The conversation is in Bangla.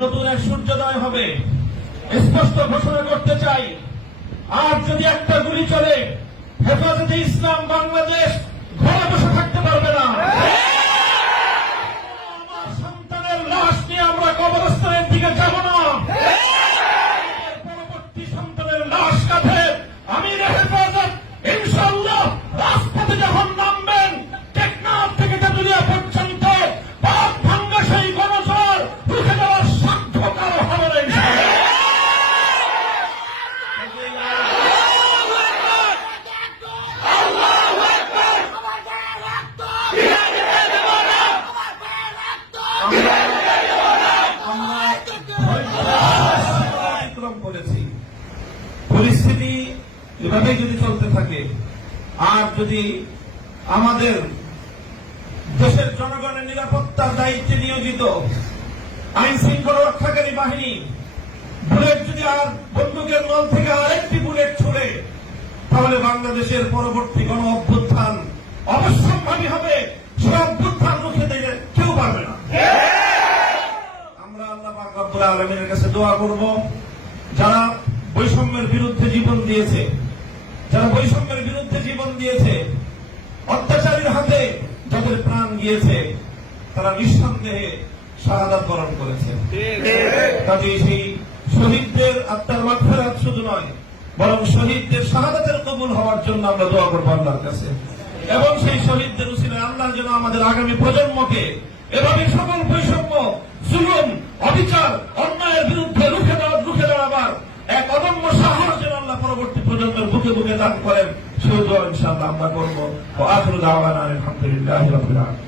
নতুন এক সূর্যোদয় হবে, স্পষ্ট ঘোষণা করতে চাই। আর যদি একটা গুলি চলে, হেফাজতে ইসলাম বাংলাদেশ ঘরে বসে থাকতে পারবে না। আমার সন্তানের লাশ নিয়ে আমরা কবরস্থানের দিকে যাব না। পরবর্তী সন্তানের লাশ কাঁধে আমির হেফাজত ইনশাআল্লাহ রাজপথে যখন নামবেন, টেকনাফ থেকে তেঁতুলিয়া পর্যন্ত পাক ভাঙ্গা সেই গণজোয়ার রুখে দেওয়ার সাধ্য কারো হবে না ইনশাআল্লাহ। পরিস্থিতি এভাবেই যদি চলতে থাকে, আর যদি আমাদের দেশের জনগণের নিরাপত্তার দায়িত্বে নিয়োজিত আইন শৃঙ্খলা রক্ষাকারী বাহিনী বুলেট যদি আর বন্দুকের নল থেকে আরেকটি বুলেট ছুড়ে, তাহলে বাংলাদেশের পরবর্তী গণ অভ্যুত্থান অবশ্যম্ভাবী হবে। সে অভ্যুত্থান রুখে দিতে কেউ পারবে না। আমরা আল্লাহ পাক রব্বুল আলামিনের কাছে দোয়া করব, যারা বৈষম্যের বিরুদ্ধে জীবন দিয়েছে, অত্যাচারীর হাতে যাদের প্রাণ গিয়েছে, তারা নিঃসন্দেহে শাহাদাত বরণ করেছে। কাজে সেই শহীদদের আত্মার মাগফিরাত শুধু নয়, বরং শহীদদের শাহাদাতের কবুল হওয়ার জন্য আমরা দোয়া করবো আল্লাহর কাছে। এবং সেই শহীদদের উসিলায় আল্লাহ যেন আমাদের আগামী প্রজন্মকে এভাবে সকল বৈষম্য, জুলুম, অবিচার, অন্যায়ের বিরুদ্ধে রুখে দাঁড়াবার এক অদম্য সাহস যেন আল্লাহ পরবর্তী প্রজন্মের বুকে বুকে দান করেন, সেই দোয়া ইনশাআল্লাহ আমরা করবো। ওয়া আখিরু দাওয়ানা আলহামদুলিল্লাহি রাব্বিল আলামিন।